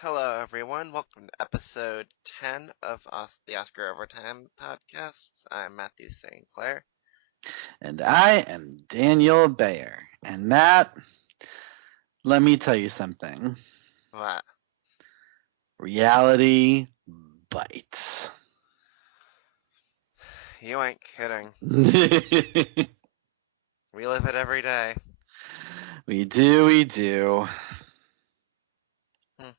Hello, everyone. Welcome to episode 10 of the Oscar Overtime podcast. I'm Matthew St. Clair. And I am Daniel Bayer. And Matt, let me tell you something. What? Reality bites. You ain't kidding. we We live it every day. do. Hmm.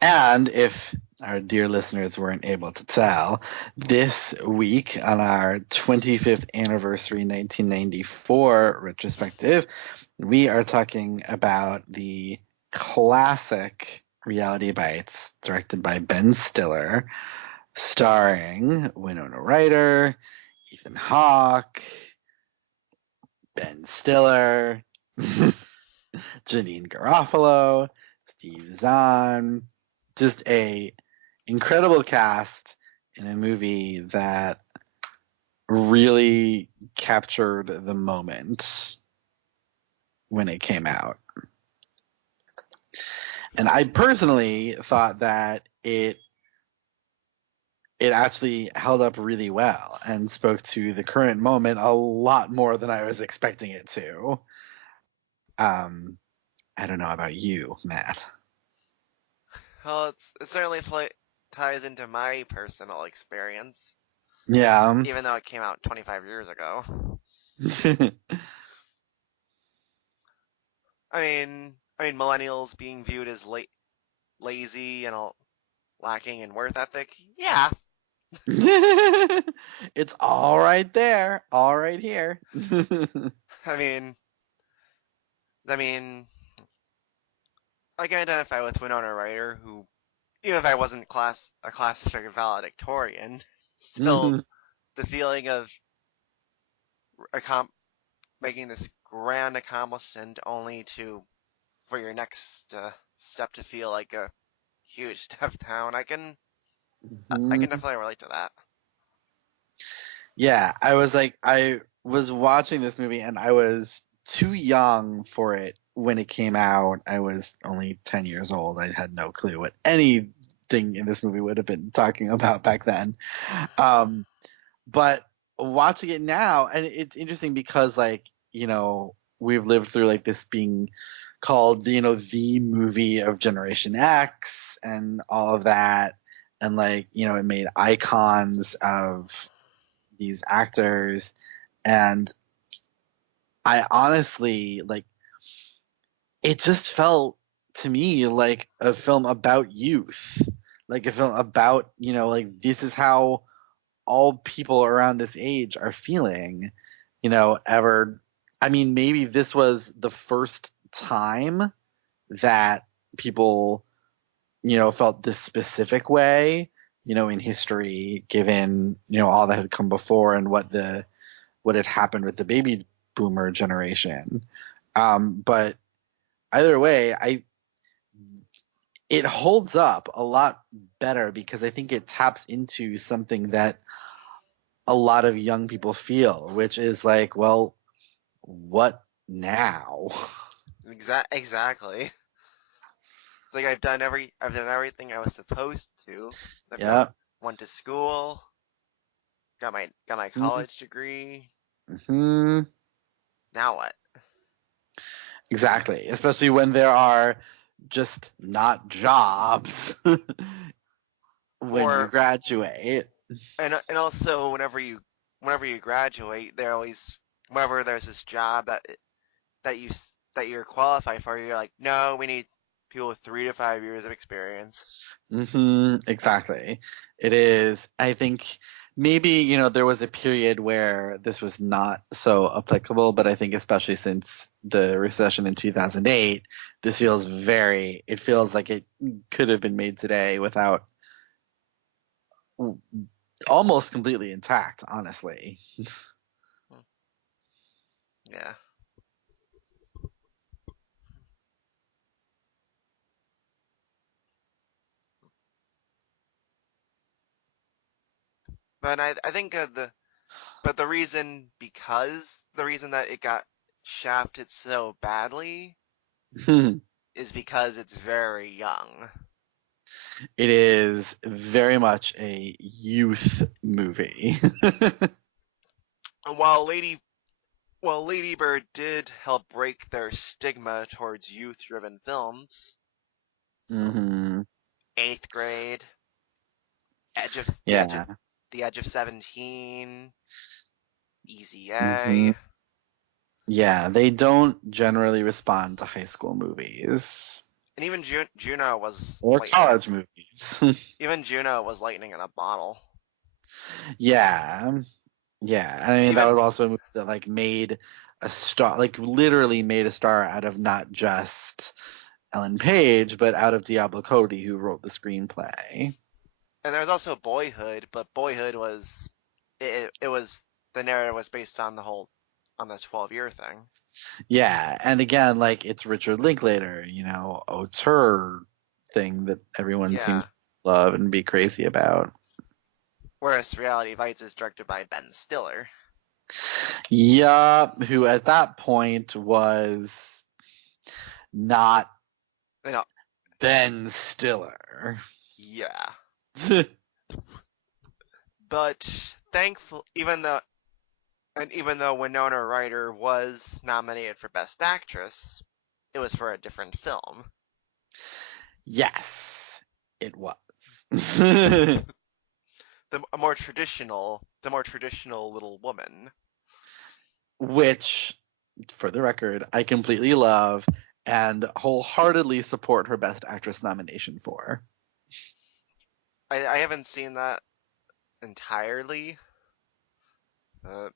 And if our dear listeners weren't able to tell, this week on our 25th anniversary 1994 retrospective, we are talking about the classic Reality Bites directed by Ben Stiller, starring Winona Ryder, Ethan Hawke, Ben Stiller, Janine Garofalo, Steve Zahn. Just a incredible cast in a movie that really captured the moment when it came out. And I personally thought that it actually held up really well and spoke to the current moment a lot more than I was expecting it to. Um, I don't know about you, Matt. Well, it certainly ties into my personal experience, Yeah. even though it came out 25 years ago. Millennials being viewed as lazy and lacking in worth ethic. Yeah. It's all right there, all right here. I mean, I mean, I can identify with Winona Ryder, who even if I wasn't a classic valedictorian, still Mhm. the feeling of making this grand accomplishment only to for your next step to feel like a huge step down. I can Mhm. definitely relate to that. Yeah, I was watching this movie and I was too young for it when it came out. I was only 10 years old. I had no clue what anything in this movie would have been talking about back then. Um, but watching it now, and it's interesting because we've lived through like this being called, the movie of Generation X and all of that. And it made icons of these actors. And I honestly it just felt to me like a film about youth, like a film about, this is how all people around this age are feeling, ever. I mean, maybe this was the first time that people, felt this specific way, in history, given, all that had come before and what had happened with the baby boomer generation. But either way, it holds up a lot better because I think it taps into something that a lot of young people feel, which is like, well, what now? Exactly. It's like I've done everything I was supposed to. I've Yeah. went to school, got my college degree. Mm-hmm. Now what? Exactly. Especially when there are just not jobs when you Or graduate. and also whenever you graduate, there always whenever there's this job that you're qualified for, you're like, no, we need people with 3 to 5 years of experience. Exactly. It is. I think maybe, there was a period where this was not so applicable, but I think especially since the recession in 2008, it feels like it could have been made today without almost completely intact, honestly. Yeah, but I think the reason that it got shafted so badly is because it's very young. It is very much a youth movie. And while Lady Bird did help break their stigma towards youth-driven films, so hmm Eighth Grade, Edge of Yeah. the Edge of 17, Easy hmm A, Yeah, they don't generally respond to high school movies and even Juno was or lightning. college movies. Even Juno was lightning in a bottle. Yeah. Yeah. And I mean, that Even was also a movie that like made a star, like literally made a star out of not just Ellen Page, but out of Diablo Cody, who wrote the screenplay. and there was also Boyhood, but Boyhood was it was the narrative was based on the 12-year thing. Yeah, and again, like it's Richard Linklater, auteur thing that everyone Yeah. seems to love and be crazy about. Whereas Reality Bites is directed by Ben Stiller. Yeah, who at that point was not You know, Ben Stiller. yeah. But thankful, even though Winona Ryder was nominated for Best Actress, it was for a different film, Yes, it was. the more traditional Little Woman. Which, for the record, I completely love and wholeheartedly support her Best Actress nomination for. I haven't seen that entirely. Uh,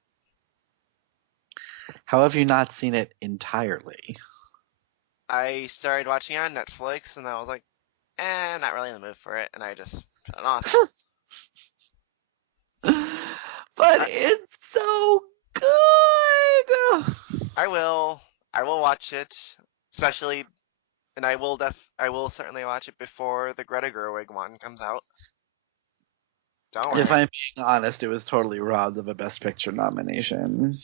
How have you not seen it entirely? I started watching it on Netflix, and I was like, not really in the mood for it, and I just shut it off. But I, it's so good. I will, I will watch it, especially, and I will certainly watch it before the Greta Gerwig one comes out. Don't If worry. I'm being honest, it was totally robbed of a Best Picture nomination.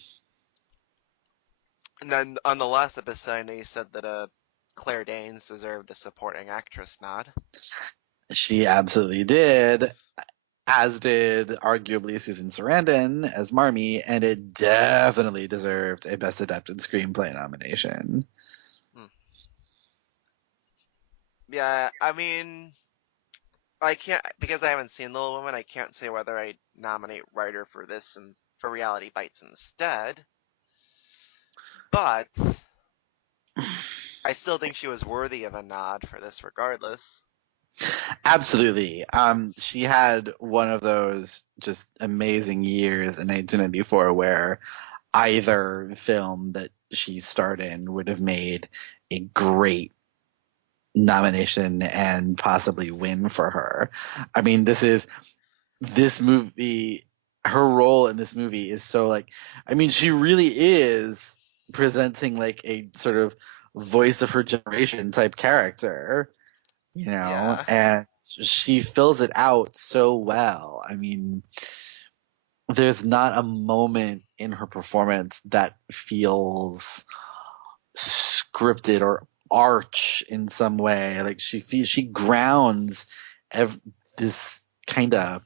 And then on the last episode, I know you said that Claire Danes deserved a supporting actress nod. She absolutely did, as did arguably Susan Sarandon as Marmee, and it definitely deserved a Best Adapted Screenplay nomination. Hmm. Yeah, I mean, I can't because I haven't seen Little Women. I can't say whether I nominate writer for this and for Reality Bites instead. But I still think she was worthy of a nod for this, regardless. Absolutely. She had one of those just amazing years in 1994 where either film that she starred in would have made a great nomination and possibly win for her. I mean, this movie, her role in this movie is so like, I mean, she really is presenting like a sort of voice of her generation type character, Yeah, and she fills it out so well. I mean, there's not a moment in her performance that feels scripted or arch in some way. Like she grounds this kind of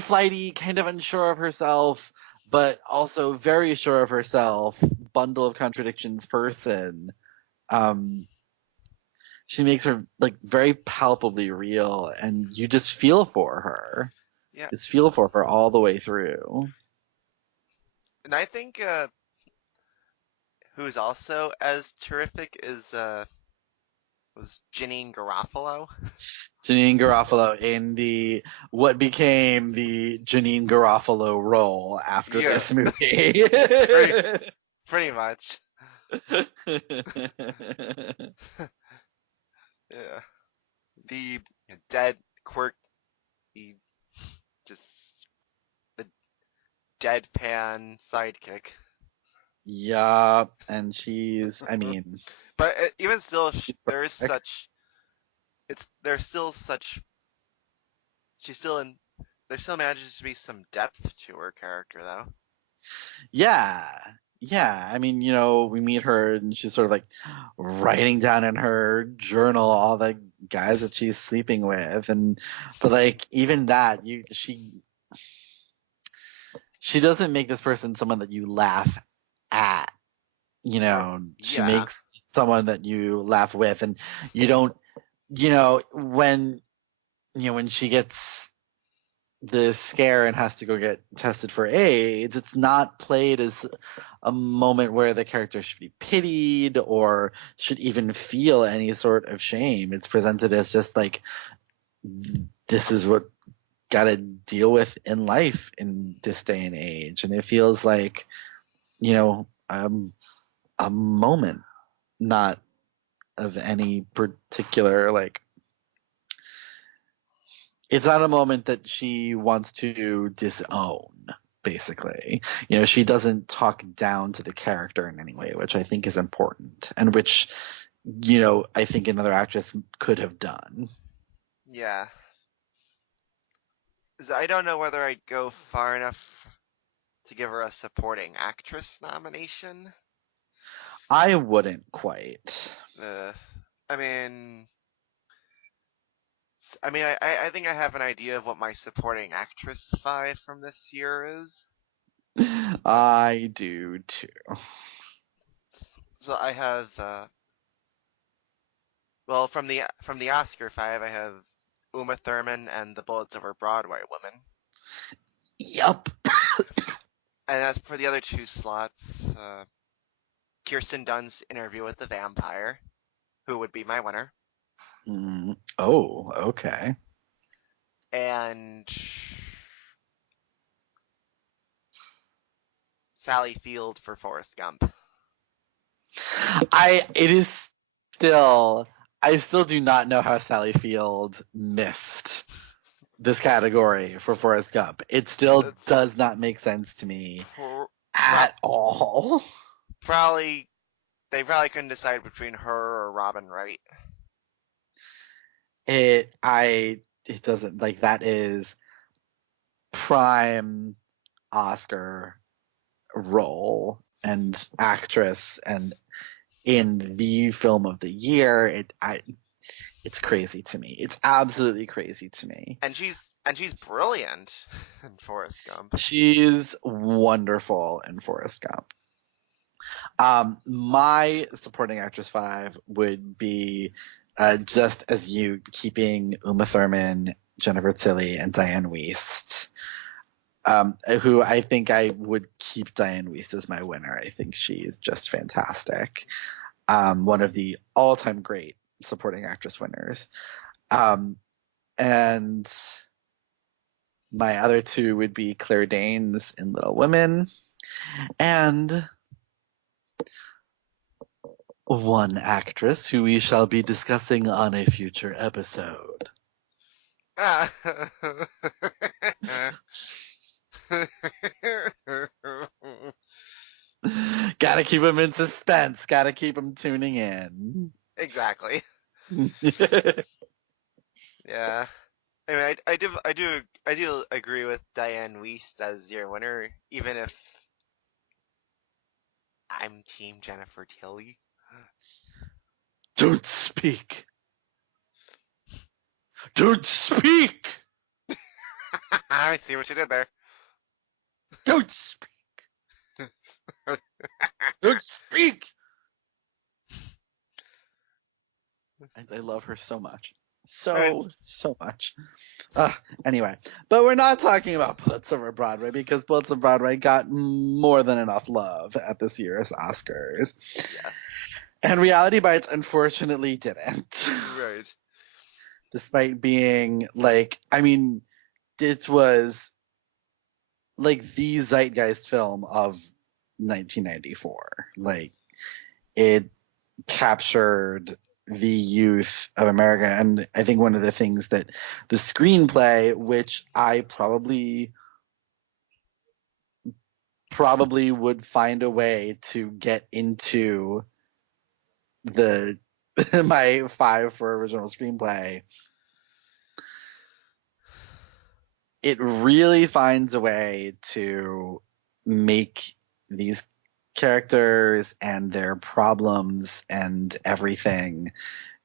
flighty, kind of unsure of herself, but also very sure of herself, bundle of contradictions person. Um, she makes her like very palpably real, and you just feel for her. yeah, Just feel for her all the way through. and I think who's also as terrific is was Janine Garofalo. Janine Garofalo in the what became the Janine Garofalo role after Yeah, this movie. pretty pretty much. Yeah, the dead quirk, the just the deadpan sidekick. Yup, and I mean, But even still, she's there is prolific. such there's still such she's still in there still manages to be some depth to her character though. Yeah, yeah, I mean, we meet her and she's sort of like writing down in her journal all the guys that she's sleeping with, and but like even that, she doesn't make this person someone that you laugh at. She Yeah. makes someone that you laugh with, and you don't, when she gets the scare and has to go get tested for AIDS, it's not played as a moment where the character should be pitied or should even feel any sort of shame. It's presented as just like, this is what gotta deal with in life in this day and age. And it feels like, a moment, not of any particular, like, it's not a moment that she wants to disown, basically. She doesn't talk down to the character in any way, which I think is important, and which, I think another actress could have done. Yeah. I don't know whether I'd go far enough to give her a supporting actress nomination. I wouldn't quite. Uh, I mean, I think I have an idea of what my supporting actress five from this year is. I do too. So I have, well, from the Oscar five, I have Uma Thurman and The Bullets Over Broadway woman, Yup. and as for the other two slots, Kirsten Dunst's Interview with the Vampire, who would be my winner, Oh, okay. and Sally Field for Forrest Gump. It is still, I still do not know how Sally Field missed this category for Forrest Gump. It still It's does not make sense to me pr- pro- at all. probably they probably couldn't decide between her or Robin Wright. It doesn't, like, that is prime Oscar role and actress, and in the film of the year. It's crazy to me. It's absolutely crazy to me. And she's brilliant in Forrest Gump. She's wonderful in Forrest Gump. My supporting actress five would be, just as you, keeping Uma Thurman, Jennifer Tilly, and Diane Wiest. Who I think I would keep Diane Wiest as my winner. I think she's just fantastic. One of the all-time great supporting actress winners. Um, and my other two would be Claire Danes in Little Women, and one actress who we shall be discussing on a future episode. Ah. Gotta keep them in suspense. Gotta keep them tuning in. Exactly. Yeah. I do agree with Diane Wiest as your winner, even if I'm Team Jennifer Tilly. Don't speak. Don't speak. I see what you did there. Don't speak. Don't speak. I love her so much. I mean, So much. Anyway, but we're not talking about Bullets Over Broadway, because Bullets Over Broadway got more than enough love at this year's Oscars. yes. And Reality Bites unfortunately didn't. Right. Despite being like, I mean, it was like the zeitgeist film of 1994. Like, it captured the youth of America. And I think one of the things that the screenplay, which I probably would find a way to get into the my five for original screenplay, it really finds a way to make these characters and their problems and everything,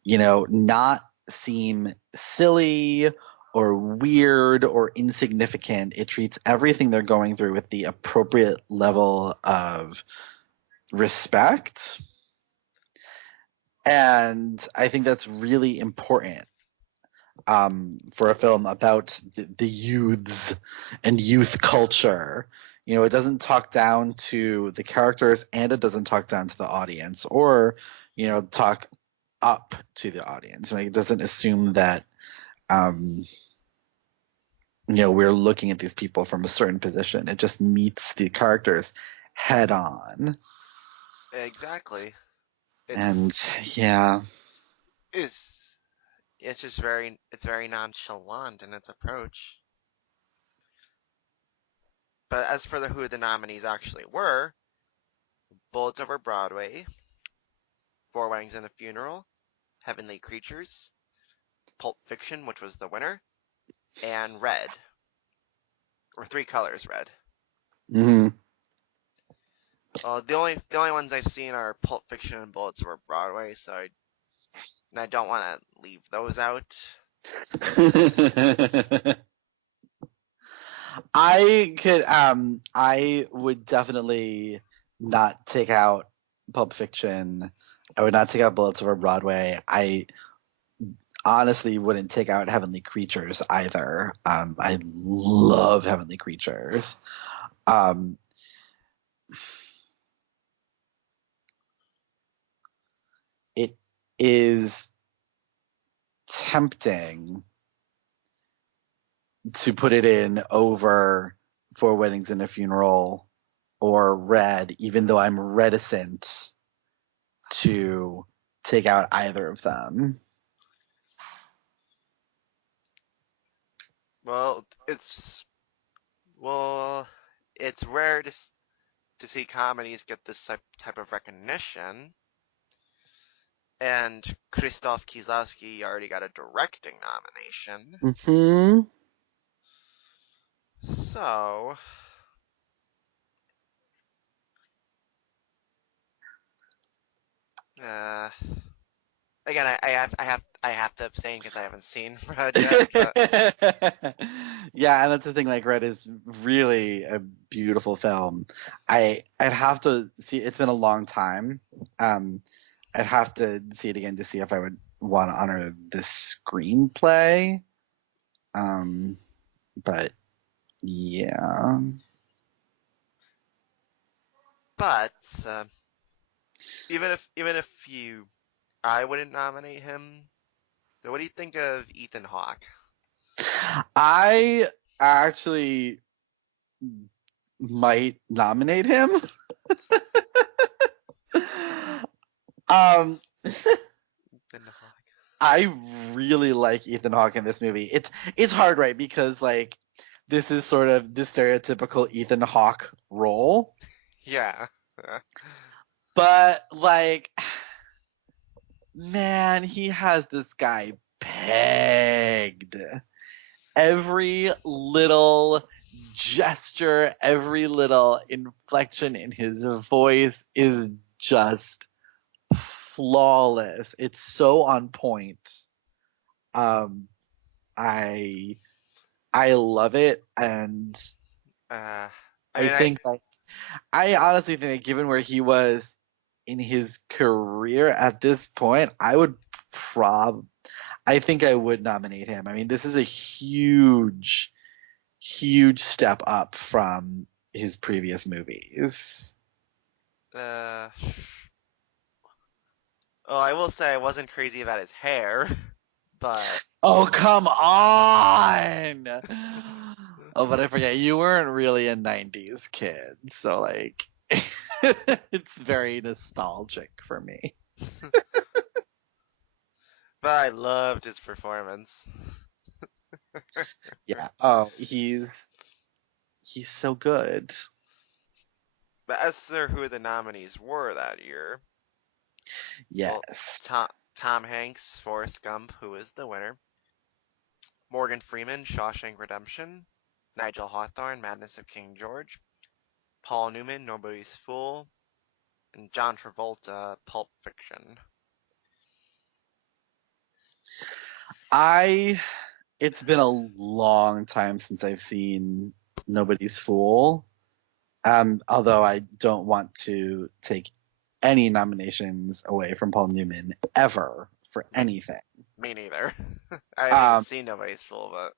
not seem silly or weird or insignificant. It treats everything they're going through with the appropriate level of respect. And I think that's really important for a film about the youths and youth culture. It doesn't talk down to the characters and it doesn't talk down to the audience or, talk up to the audience. Like, it doesn't assume that, um, we're looking at these people from a certain position. It just meets the characters head on. Exactly. And It's yeah. is it's just very nonchalant in its approach. But as for who the nominees actually were, Bullets Over Broadway, Four Weddings and a Funeral, Heavenly Creatures, Pulp Fiction, which was the winner, and Red, or Three Colors Red. Mhm. The only ones I've seen are Pulp Fiction and Bullets Over Broadway, so I don't want to leave those out. I would definitely not take out Pulp Fiction. I would not take out Bullets Over Broadway. I honestly wouldn't take out Heavenly Creatures either. I love Heavenly Creatures. Um, it is tempting to put it in over Four Weddings and a Funeral or Red, even though I'm reticent to take out either of them. Well, well, it's rare to see comedies get this type of recognition, and Krzysztof Kieslowski already got a directing nomination. Hmm. So, uh, again, I have to abstain because I haven't seen Red yet. But Yeah, and that's the thing. Like, Red is really a beautiful film. I'd have to see. It's been a long time. Um, I'd have to see it again to see if I would want to honor the screenplay. Um, but yeah. but uh, even if I wouldn't nominate him. So what do you think of Ethan Hawke? I actually might nominate him. um, Ethan Hawke. I really like Ethan Hawke in this movie. It's hard, right? Because like this is sort of the stereotypical Ethan Hawke role, Yeah. but like, man, he has this guy pegged. Every little gesture, every little inflection in his voice is just flawless. It's so on point. Um, I I love it, and Uh, I I mean, I think like I honestly think that given where he was in his career at this point, prob I think I would nominate him. I mean, this is a huge step up from his previous movies. uh, oh, I will say I wasn't crazy about his hair, but Oh, come on! Oh, but I forget you weren't really a 90s kid, so like it's very nostalgic for me. I loved his performance. Yeah. Oh, he's so good. But as for who the nominees were that year, well, Yes. Tom Hanks, Forrest Gump, who is the winner, Morgan Freeman, Shawshank Redemption, Nigel Hawthorne, Madness of King George, Paul Newman, Nobody's Fool, and John Travolta, Pulp Fiction. I It's been a long time since I've seen Nobody's Fool. Although I don't want to take any nominations away from Paul Newman ever for Me, anything. me neither. I haven't even Um, seen Nobody's Fool, but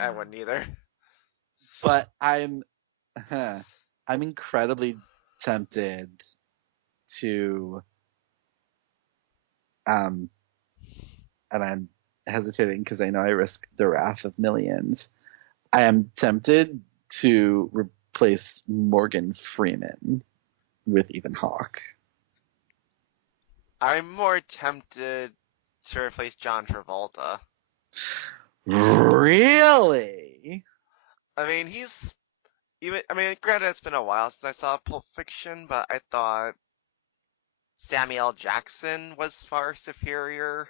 I wouldn't either. but I'm incredibly tempted to um and I'm hesitating because I know I risk the wrath of millions. I am tempted to replace Morgan Freeman with Ethan Hawke. I'm more tempted to replace John Travolta. Really? I mean, he's even. I mean, granted, it's been a while since I saw Pulp Fiction, but I thought Samuel Jackson was far superior.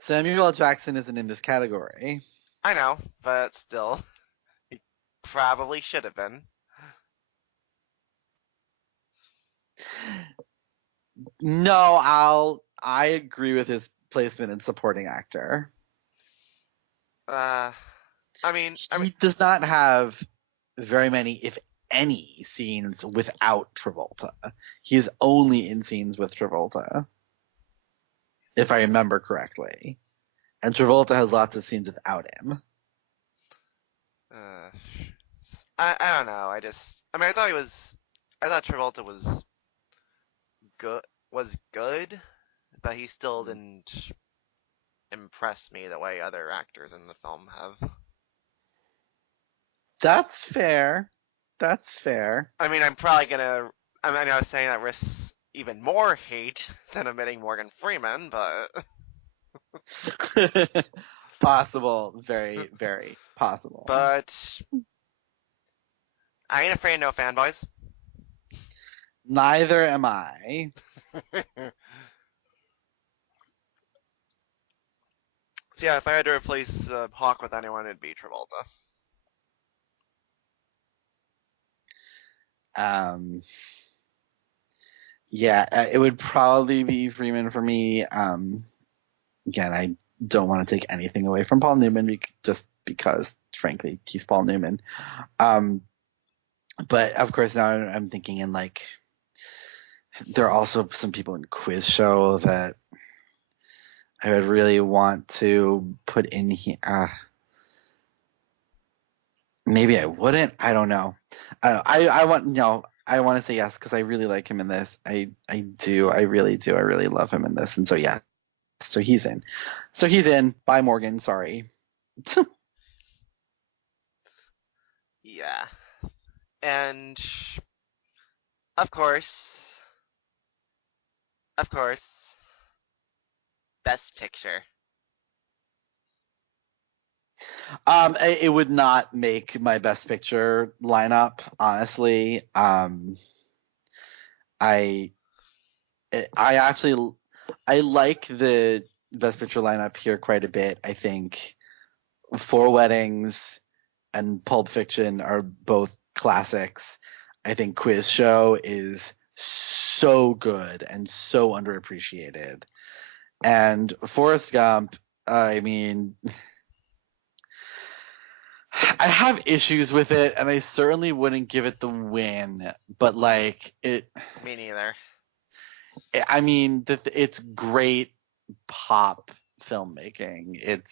Samuel L. Jackson isn't in this category. I know, but still, he probably should have been. No, I agree with his placement in supporting actor. Uh, I mean, He does not have very many, if any, scenes without Travolta. He's only in scenes with Travolta, if I remember correctly. And Travolta has lots of scenes without him. uh, I don't know. I mean, I thought Travolta good, was good, but he still didn't impress me the way other actors in the film have. That's fair. That's fair. I mean, I'm probably gonna. I mean, I was saying that risks even more hate than omitting Morgan Freeman, but Possible. Very, very possible. but I ain't afraid of no fanboys. Neither am I. So yeah, if I had to replace Hawk with anyone, it'd be Travolta. Um, yeah, it would probably be Freeman for me. Again, I don't want to take anything away from Paul Newman just because, frankly, he's Paul Newman. Um, but of course, now I'm thinking in like there are also some people in Quiz Show that I would really want to put in here. Maybe I wouldn't. I don't know. I don't, I want no. I want to say yes because I really like him in this. I do. I really do. I really love him in this. And so yeah. So he's in. So he's in. Bye Morgan. Sorry. Yeah, and of course, of course, Best Picture. It would not make my best picture lineup. Honestly. I I actually I like the best picture lineup here quite a bit. I think Four Weddings and Pulp Fiction are both classics. I think Quiz Show is so good and so underappreciated. And Forrest Gump, I mean, I have issues with it, and I certainly wouldn't give it the win. But like it, Me neither. I mean, it's great pop filmmaking.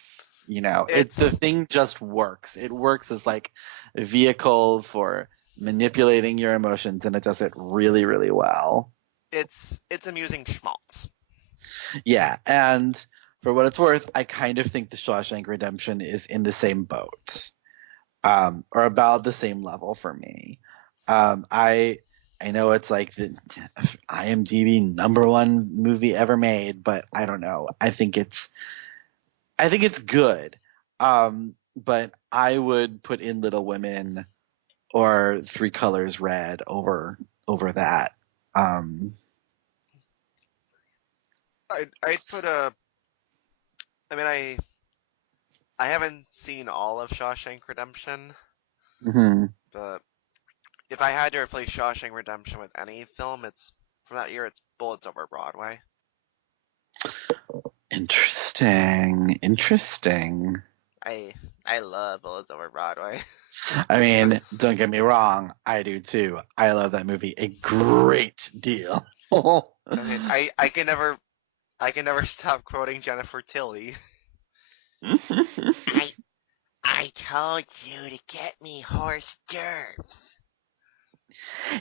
The It's thing just works. It works as like a vehicle for manipulating your emotions, and it does it really, really well. it's amusing schmaltz. Yeah, and for what it's worth, I kind of think The Shawshank Redemption is in the same boat, or about the same level for me. I know it's like the IMDb number one movie ever made, but I don't know. I think it's good. But I would put in Little Women or Three Colors Red over that. Um, I'd put a. I mean, I haven't seen all of Shawshank Redemption, mhm. but if I had to replace Shawshank Redemption with any film, it's from that year. It's Bullets Over Broadway. Interesting. Interesting. I I love Bullets Over Broadway. I mean, don't get me wrong, I do too. I love that movie a great deal. I mean, I can never stop quoting Jennifer Tilly. I I told you to get me horse derms.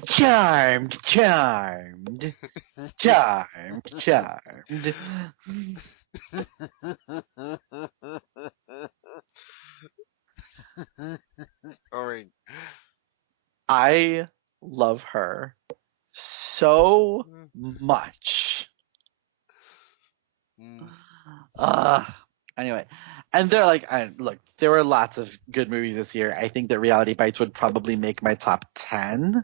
Charmed, charmed, charmed, charmed. Or I love her so much. Uh, anyway, and they're like, look, there were lots of good movies this year. I think that Reality Bites would probably make my top 10,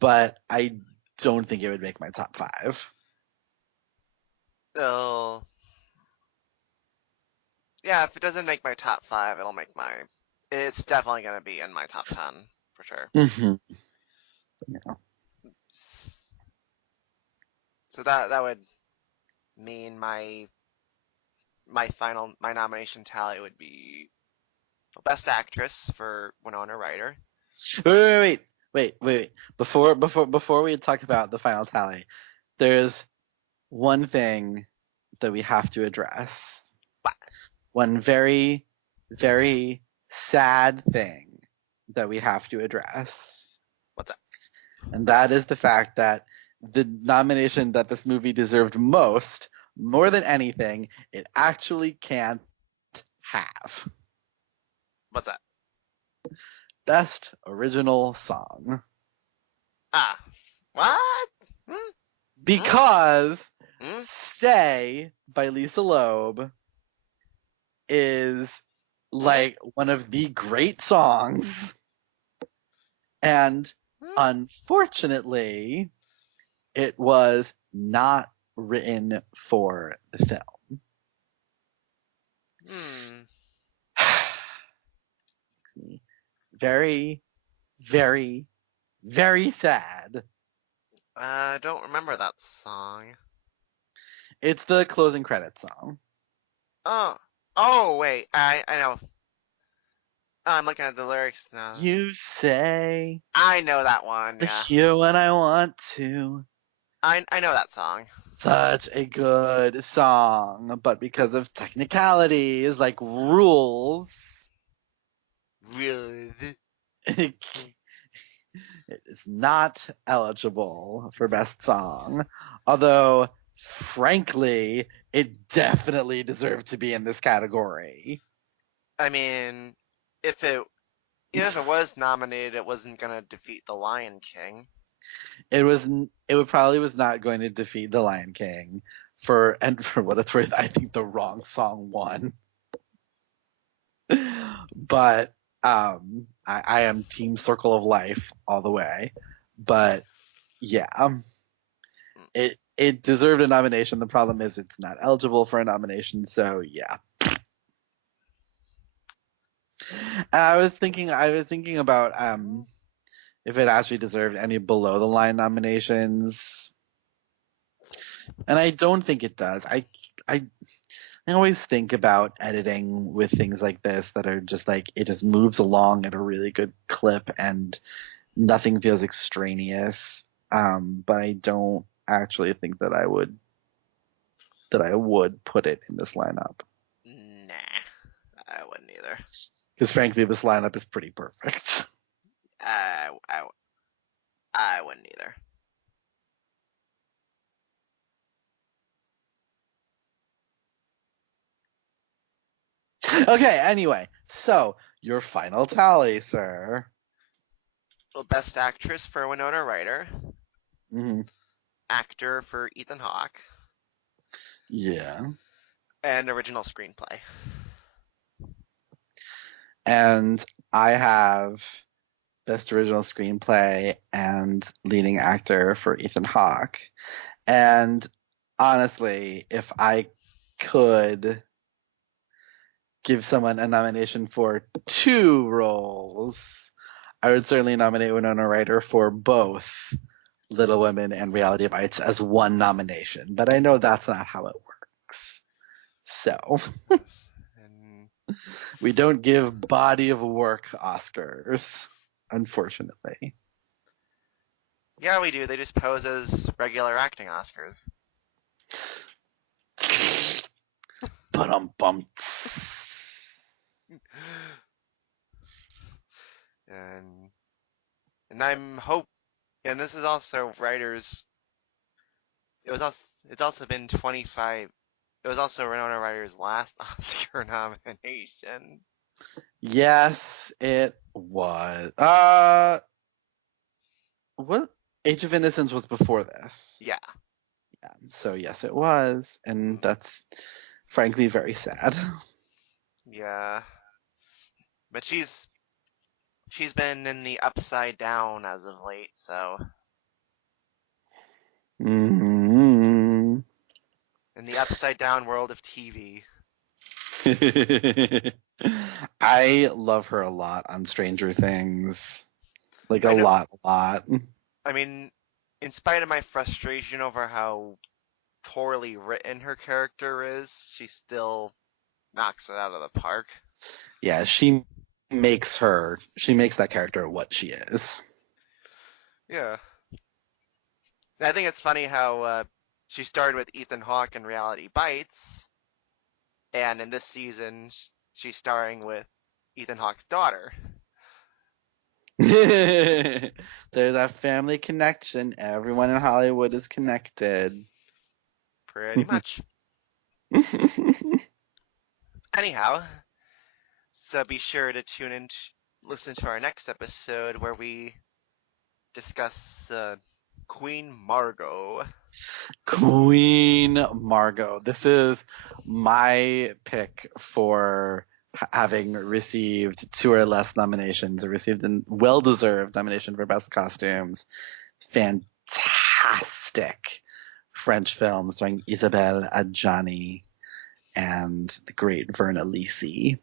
but I don't think it would make my top 5. so yeah, if it doesn't make my top five, it'll make my. It's definitely gonna be in my top 10 for sure. Mm-hmm. So that would mean my nomination tally would be Best Actress for Winona Ryder. Wait. Before we talk about the final tally, there's one thing that we have to address. What? One very, very sad thing that we have to address. What's that? And that is the fact that the nomination that this movie deserved most, more than anything, it actually can't have. What's that? Best Original Song. Ah, what? Hmm? Because Hmm? Stay by Lisa Loeb is Hmm? like one of the great songs. And Hmm? unfortunately, it was not written for the film. Hmm. Makes me very, very, very sad. I don't remember that song. It's the closing credits song. Oh. Oh wait, I know. Oh, I'm looking at the lyrics now. You say I know that one. Yeah, here when I want to. I know that song. Such a good song, but because of technicalities like rules, Really? it is not eligible for best song. Although, frankly, it definitely deserved to be in this category. I mean, if it even if it was nominated, it wasn't gonna defeat The Lion King. It probably was not going to defeat The Lion King. For what it's worth, I think the wrong song won. But I am Team Circle of Life all the way. But yeah, it deserved a nomination. The problem is it's not eligible for a nomination. So yeah. And I was thinking about if it actually deserved any below the line nominations, and I don't think it does. I I always think about editing with things like this that are just like it just moves along at a really good clip and nothing feels extraneous. But I don't actually think that I would put it in this lineup Nah, I wouldn't either. because frankly, this lineup is pretty perfect. I I I wouldn't either. Okay, anyway, so your final tally, sir. Well, Best Actress for Winona Ryder, Hmm. Actor for Ethan Hawke, Yeah. and Original Screenplay. And I have Best Original Screenplay and Leading Actor for Ethan Hawke. And honestly, if I could give someone a nomination for two roles, I would certainly nominate Winona Ryder for both Little Women and Reality Bites as one nomination, but I know that's not how it works. So And we don't give body of work Oscars, unfortunately. yeah, we do. They just pose as regular acting Oscars. But bum. And I'm hope and this is also writers it's also been 25. It was also Winona Ryder's last Oscar nomination. Yes, it was. What Age of Innocence was before this. Yeah. Yeah, so yes, it was, and that's frankly very sad. Yeah. But she's been in the upside down as of late, so Hmm. in the upside down world of TV. I love her a lot on Stranger Things. Like a I know lot, a lot. I mean, in spite of my frustration over how poorly written her character is, she still knocks it out of the park. Yeah, she makes that character what she is. Yeah. And I think it's funny how she started with Ethan Hawke in Reality Bites, and in this season she's starring with Ethan Hawke's daughter. There's that family connection. Everyone in Hollywood is connected. Pretty much. Anyhow, so be sure to tune in, listen to our next episode where we discuss Queen Margot. Queen Margot. This is my pick for having received two or less nominations, received a well-deserved nomination for Best Costumes. Fantastic French film starring Isabelle Adjani and the great Verna Lisi.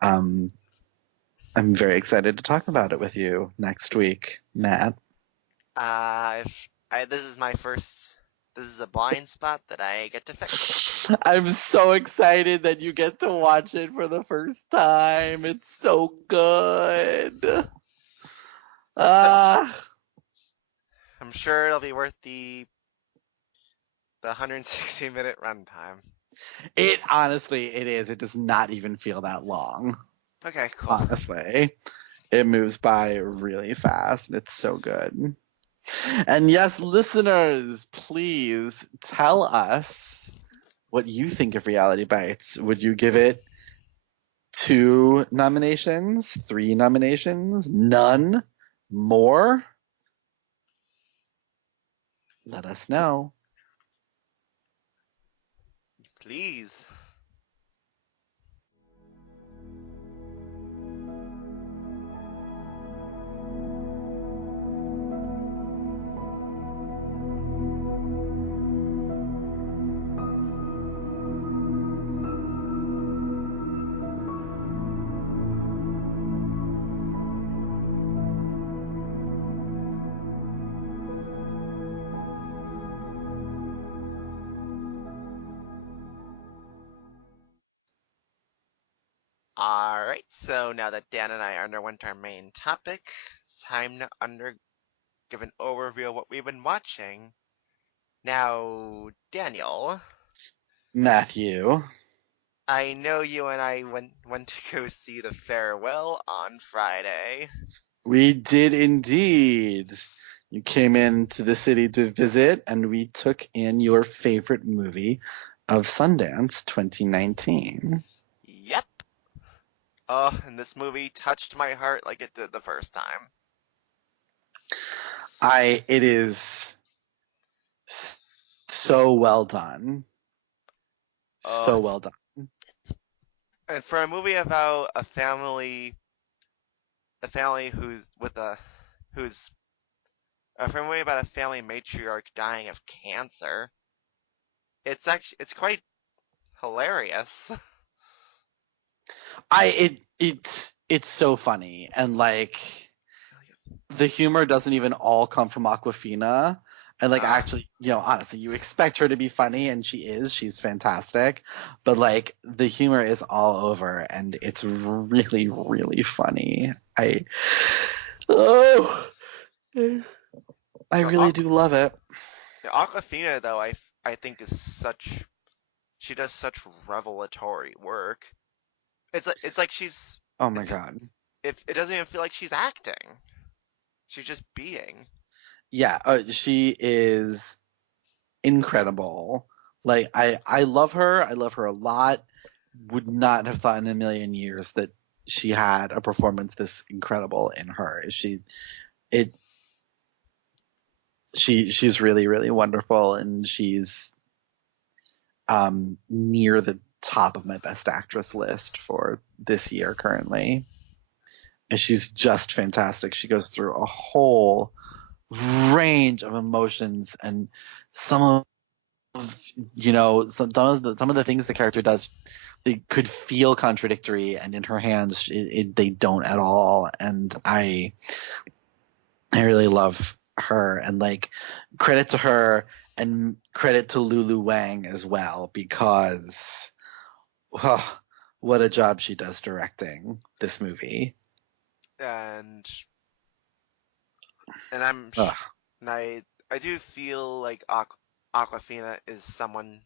Um, I'm very excited to talk about it with you next week, Matt. This is my first. This is a blind spot that I get to fix. I'm so excited that you get to watch it for the first time. It's so good. So Ah, I'm sure it'll be worth the 160-minute runtime. it honestly, it is. It does not even feel that long. Okay, cool. Honestly, it moves by really fast. It's so good. And yes, listeners, please tell us what you think of Reality Bites. Would you give it two nominations, three nominations, none, more? Let us know. Please. Alright, so now that Dan and I underwent our main topic, it's time to give an overview of what we've been watching. Now, Daniel, Matthew. I know you and I went to go see The Farewell on Friday. We did indeed. You came into the city to visit, and we took in your favorite movie of Sundance 2019. Yep. Oh, and this movie touched my heart like it did the first time. It is so well done. Oh, So well done. and for a movie about a family who's for a movie about a family matriarch dying of cancer, it's quite hilarious. It's so funny and like the humor doesn't even all come from Aquafina. And like Uh, actually, honestly, you expect her to be funny and she is. She's fantastic. But like the humor is all over and it's really, really funny. Oh, I no, really do love it. Aquafina though I think is such she does such revelatory work. It's like she's Oh my if God. if it doesn't even feel like she's acting. She's just being. Yeah, she is incredible. Like I love her. I love her a lot. Would not have thought in a million years that she had a performance this incredible in her. It she's really really wonderful and she's near the top of my best actress list for this year currently. And she's just fantastic. She goes through a whole range of emotions and some some of the things the character does, they could feel contradictory, and in her hands, they don't at all. And I really love her, and like credit to her, and credit to Lulu Wang as well, because oh, what a job she does directing this movie. and and I'm sh- Ugh. and I do feel like Aquafina is someone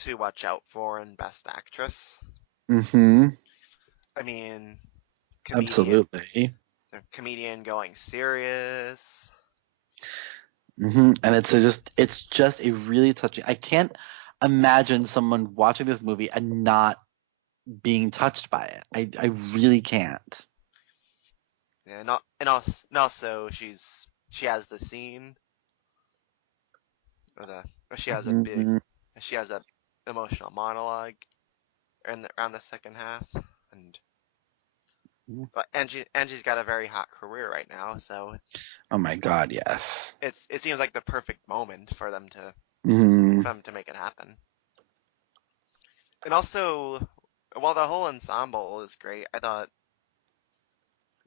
to watch out for in Best Actress. Mm-hmm. I mean, comedian Absolutely. comedian going serious. And it's just a really touching. I can't imagine someone watching this movie and not being touched by it. I really can't. Yeah, not and also she has the scene or the or she has a big Mhm. she has a emotional monologue around the second half, and but Angie's got a very hot career right now, so Oh my God, yes. it seems like the perfect moment Hmm. for them to make it happen. And also, while the whole ensemble is great, I thought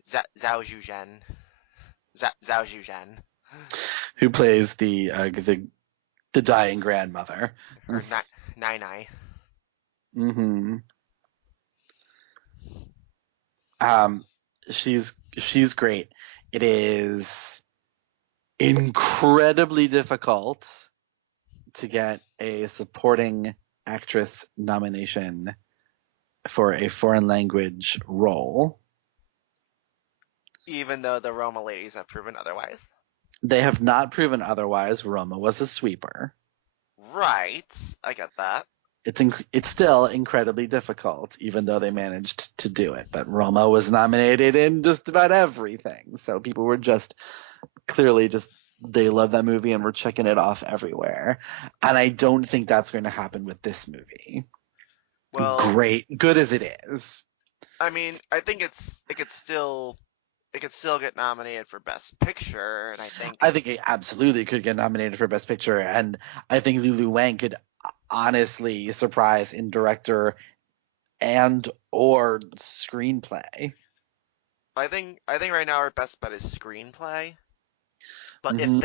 Zhao Zhuzhen Zhao Zhuzhen Who plays the dying grandmother? or Nai Nai. Hmm. Um, she's great. It is incredibly difficult to get a supporting actress nomination for a foreign language role. Even though the Roma ladies have proven otherwise. They have not proven otherwise. Roma was a sweeper. Right, I get that. It's still incredibly difficult, even though they managed to do it. But Roma was nominated in just about everything, so people were just clearly just they love that movie and were checking it off everywhere. And I don't think that's going to happen with this movie. Well, Great, good as it is. I mean, I think it could still get nominated for Best Picture, and I think I think it absolutely could get nominated for Best Picture, and I think Lulu Wang could honestly surprise in director and or screenplay. I think right now our best bet is screenplay. But Hmm.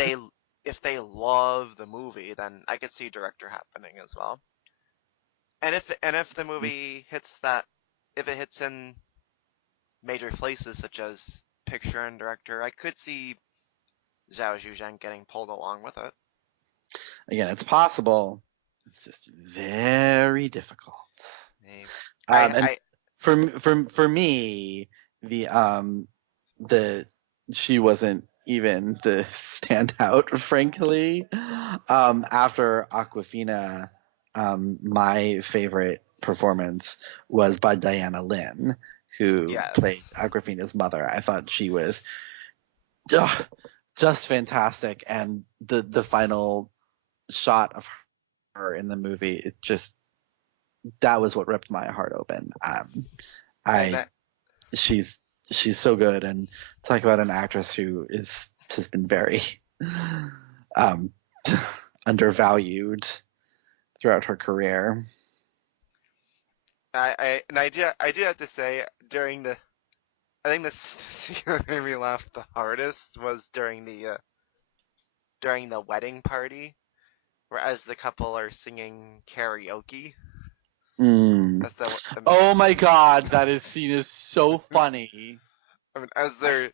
if they love the movie, then I could see director happening as well. And if the movie hits that, if it hits in major places such as picture and director, I could see Zhao Zhuzhen getting pulled along with it. Again, it's possible. It's just very difficult. Hey, And I for me, the the she wasn't even the standout, frankly. After Aquafina, my favorite performance was by Diana Lynn, who played yes, Aquafina's mother. I thought she was ugh, just fantastic, and the final shot of her in the movie, it just that was what ripped my heart open. and I she's she's so good, and talk about an actress who has been very um, undervalued throughout her career. I do have to say during the I think the scene that made me laugh the hardest was during the wedding party, where as the couple are singing karaoke, Mm. as the Oh my god, that scene is so funny. I mean, as I they're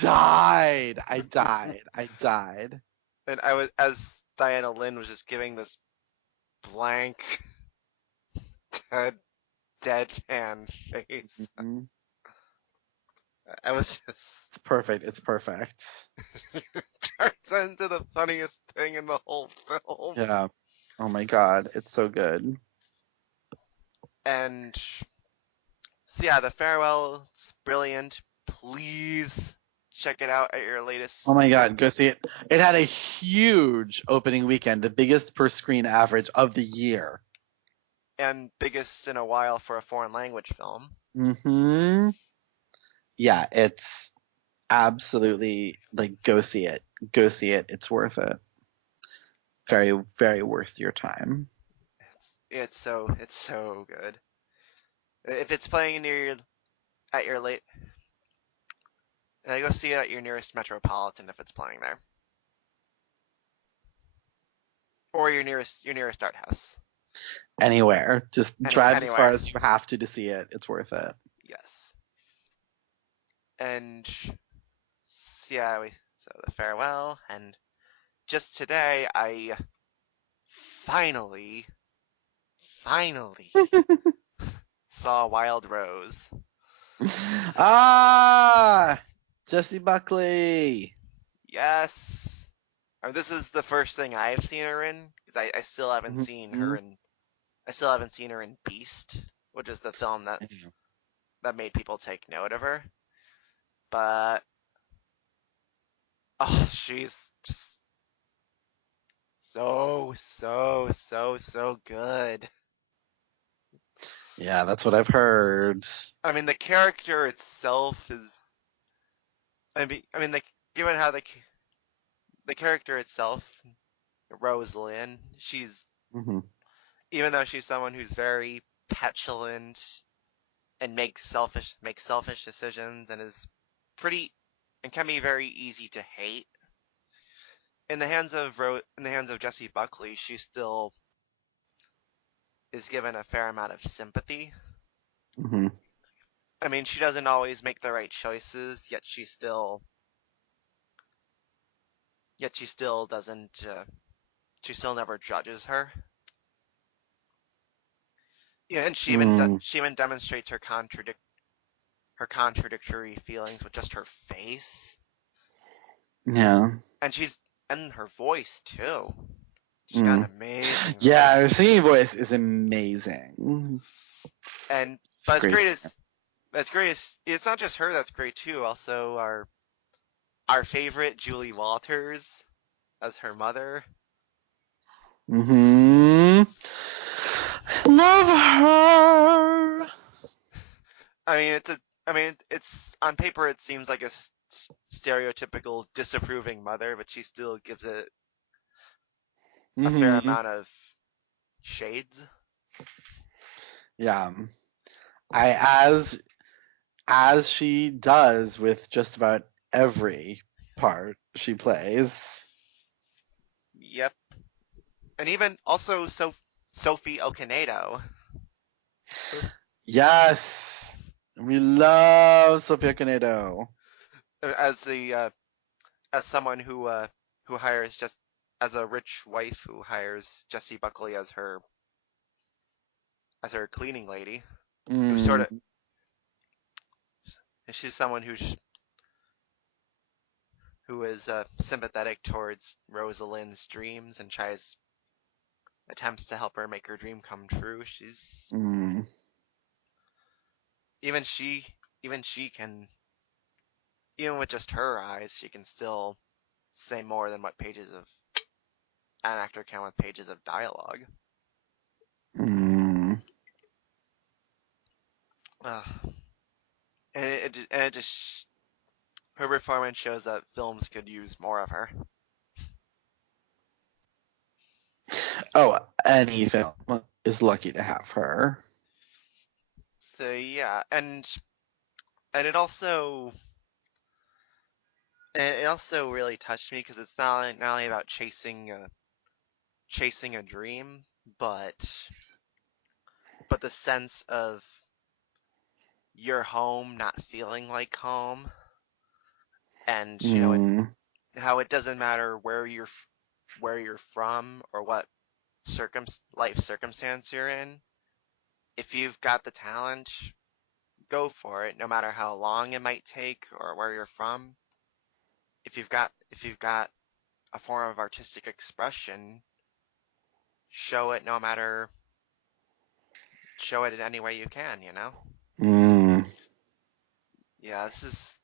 died. I died. I died. and I was as Diana Lynn was just giving this blank, dead, deadpan face. Mhm. I was just It's perfect. It's perfect. turns into the funniest thing in the whole film. Yeah. Oh my god, it's so good. And so yeah, the farewell's brilliant. Please check it out at your Oh latest my god, go see it. It had a huge opening weekend, the biggest per screen average of the year. and biggest in a while for a foreign language film. Hmm. Yeah, it's absolutely like go see it. Go see it. It's worth it. Very, very worth your time. It's so good. If it's playing near your at your late, go see it at your nearest metropolitan if it's playing there, or your nearest art house. Anywhere. Just drive as far Anywhere. as you have to see it. It's worth it. Yes. And yeah, so the farewell, and just today I finally, finally saw Wild Rose. Ah, Jesse Buckley. Yes. I mean, this is the first thing I've seen her in because I still haven't seen her Mhm. in I still haven't seen her in Beast, which is the film that made people take note of her. But oh, she's just so good. Yeah, that's what I've heard. I mean, the character itself is. Given how the character itself, Rosalind, she's Hmm. even though she's someone who's very petulant and makes selfish decisions and is pretty and can be very easy to hate. In the hands of Jessie Buckley, she still is given a fair amount of sympathy. Hmm. I mean, she doesn't always make the right choices, yet she still doesn't. She still never judges her. Yeah, and Mm. she even demonstrates her contradictory feelings with just her face, Yeah. and her voice too. She's got an Mm. amazing Yeah, her voice, singing voice is amazing. and It's but great singer. as great as it's not just her that's great too. Also, our favorite Julie Walters as her mother. Hmm. Love her. I mean, it's on paper it seems like a stereotypical disapproving mother, but she still gives it a fair Hmm. amount of shades. Yeah. I as she does with just about every part she plays. Yep, and even also Sophie Okonedo Yes. We love Sophia Canedo. as the as someone who hires just as a rich wife who hires Jessie Buckley as her cleaning lady, who sort of Mm, she's someone who is sympathetic towards Rosalind's dreams and tries attempts to help her make her dream come true. She's mm, even she even she can even with just her eyes she can still say more than what pages of an actor can with pages of dialogue. mm. Uh, and it just her performance shows that films could use more of her. Oh, any film is lucky to have her. So yeah, and and it also really touched me because it's not only about chasing a dream, but the sense of your home not feeling like home, and Mm, how it doesn't matter where you're from or what life circumstance you're in. If you've got the talent, go for it, no matter how long it might take or where you're from. If you've got a form of artistic expression, show it no matter show it in any way you can. mm, Yeah, this is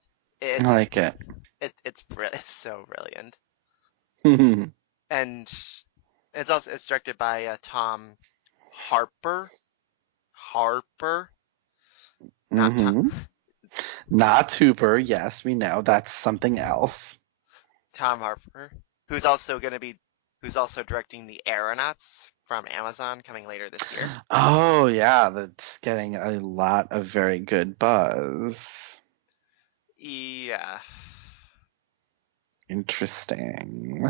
I it's like it. it's so brilliant. And it's directed by Tom Harper. Harper, not Tom Hmm. Not Hooper. Yes, we know that's something else. Tom Harper, who's also going to be who's also directing The Aeronauts from Amazon coming later this year. Oh yeah, that's getting a lot of very good buzz. Yeah, Interesting.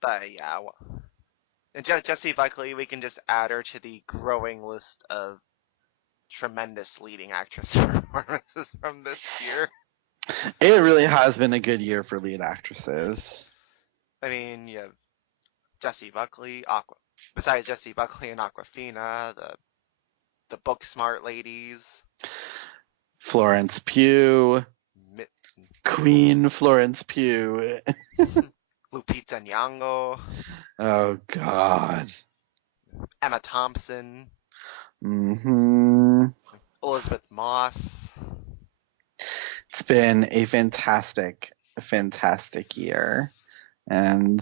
but yeah, and Jessie Buckley, we can just add her to the growing list of tremendous leading actress performances from this year. It really has been a good year for lead actresses. I mean, you have Jessie Buckley, Aqua. Besides Jessie Buckley and Aquafina, the book smart ladies, Florence Pugh, Mi- Queen Florence Pugh. Lupita Nyong'o, Oh God. Emma Thompson, Hmm. Elizabeth Moss. It's been a fantastic, fantastic year, and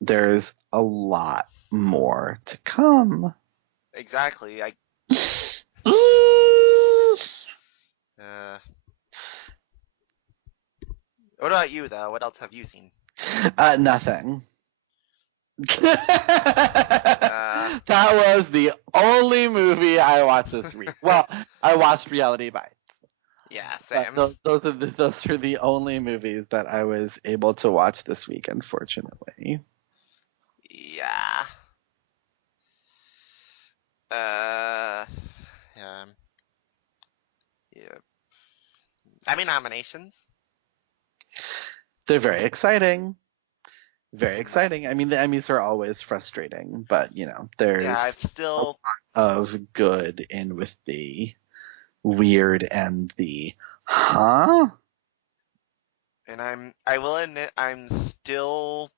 there's a lot more to come. Exactly. Uh, what about you though? What else have you seen? Nothing. Uh, That was the only movie I watched this week. Well, I watched Reality Bites, yeah, but same. those are the only movies that I was able to watch this week, unfortunately. Yeah. Uh, yeah. Yeah. I mean nominations. They're very exciting. Very But exciting. I mean, the Emmys are always frustrating, but yeah, I've there's a lot still of good in with the weird and the huh? and I will admit I'm still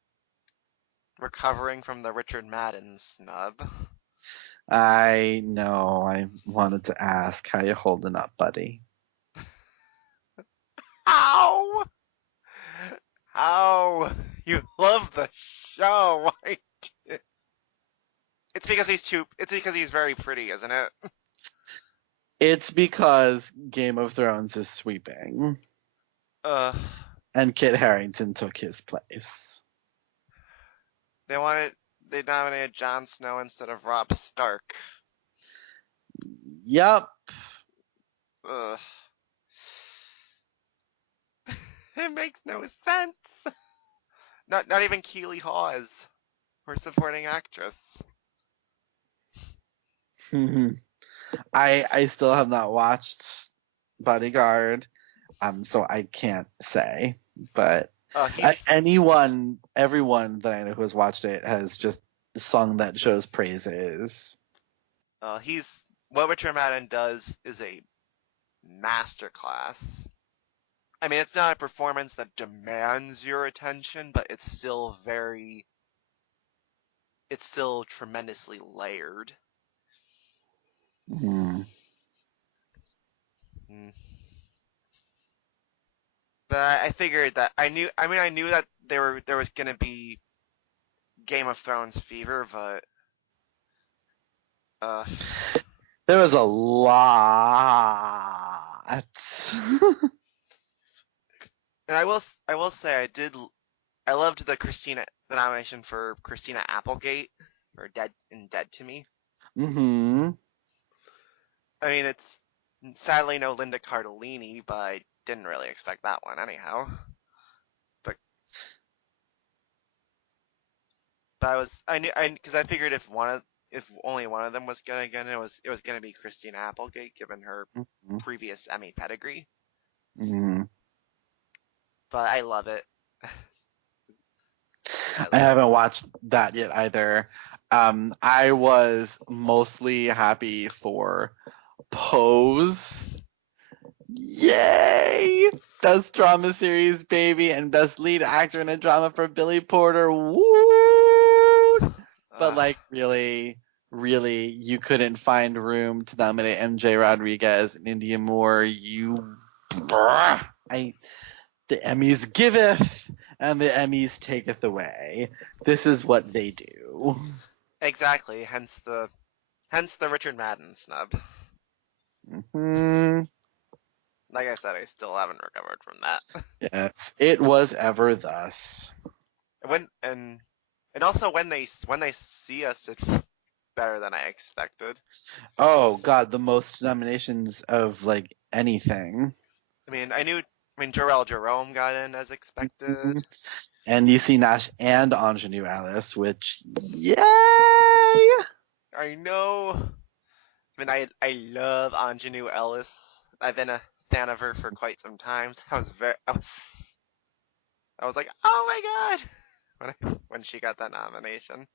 recovering from the Richard Madden snub. I know. I wanted to ask how you holding up, buddy. How? How? You love the show. It's because he's very pretty, isn't it? It's because Game of Thrones is sweeping, Uh, and Kit Harington took his place. they wanted they nominated Jon Snow instead of Robb Stark. Yup. Ugh. It makes no sense. Not even Keely Hawes for supporting actress. I still have not watched Bodyguard, so I can't say. But He's everyone that I know who has watched it has just sung that show's praises. he's what Richard Madden does is a masterclass. I mean, it's not a performance that demands your attention, but it's still tremendously layered. Hmm. Mm. But I figured that I knew that there was gonna be Game of Thrones fever, but uh, There was a lot. and I will say I loved the nomination for Christina Applegate for Dead to Me. Hmm. I mean, Sadly, no Linda Cardellini, but I didn't really expect that one anyhow. But I knew because I figured if only one of them was gonna get it, it was gonna be Christina Applegate, given her Mhm. previous Emmy pedigree. Mhm. But I love it. I I love it. haven't watched that yet either. I was mostly happy for Pose. Yay! Best drama series, baby, and best lead actor in a drama for Billy Porter. Woo! But Uh, like, really, really, you couldn't find room to nominate MJ Rodriguez and India Moore. I, the Emmys giveth and the Emmys taketh away. This is what they do. exactly. Hence the Richard Madden snub. Hmm. Like I said, I still haven't recovered from that. Yes, it was ever thus. And also when they see us, it's better than I expected. Oh God, the most nominations of like anything. I mean, Jarrell Jerome got in as expected. Mhm. And you see Nash and Ingenue Alice, which yay! I know. I love Anjanou Ellis. I've been a fan of her for quite some time. I was like, oh my god, when she got that nomination.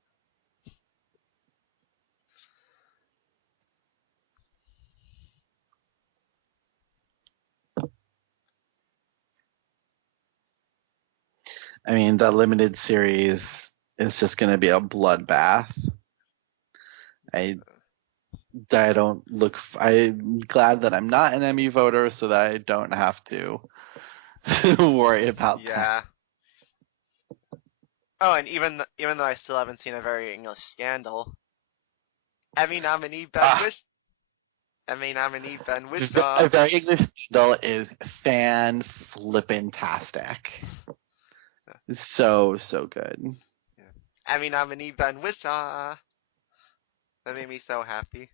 I mean, the limited series is just gonna be a bloodbath. I I don't look. I'm glad that I'm not an Emmy voter, so that I don't have to worry about that. Yeah. Oh, and even though I still haven't seen a very English scandal, Emmy nominee Ben Ah, Wish, Emmy nominee Ben a Wishaw, very English scandal is fan flippin' tastic. So good. yeah. Emmy nominee Ben Wishaw. That made me so happy.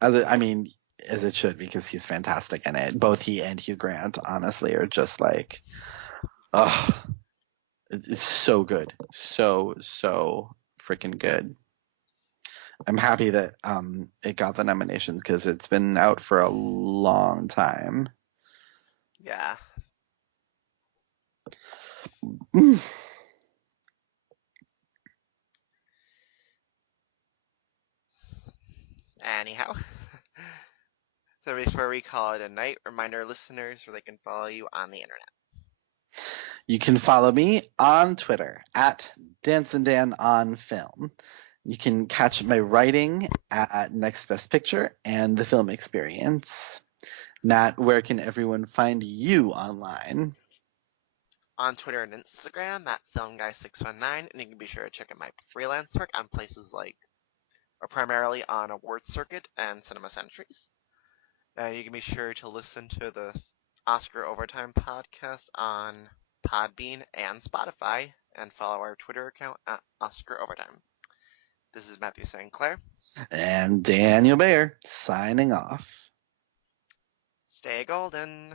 I mean, as it should because he's fantastic in it. Both he and Hugh Grant, honestly, are just like, oh, it's so good, so freaking good. I'm happy that it got the nominations because it's been out for a long time. Yeah. Anyhow, so before we call it a night, remind our listeners where they can follow you on the internet. You can follow me on Twitter at Dan on Film. You can catch my writing at Next Best Picture and The Film Experience. Matt, where can everyone find you online? On Twitter and Instagram at FilmGuy619, and you can be sure to check out my freelance work on places like, or primarily on Award Circuit and Cinema Centuries. You can be sure to listen to the Oscar Overtime podcast on Podbean and Spotify, and follow our Twitter account at Oscar Overtime. This is Matthew St.Clair. And Daniel Bayer signing off. Stay golden.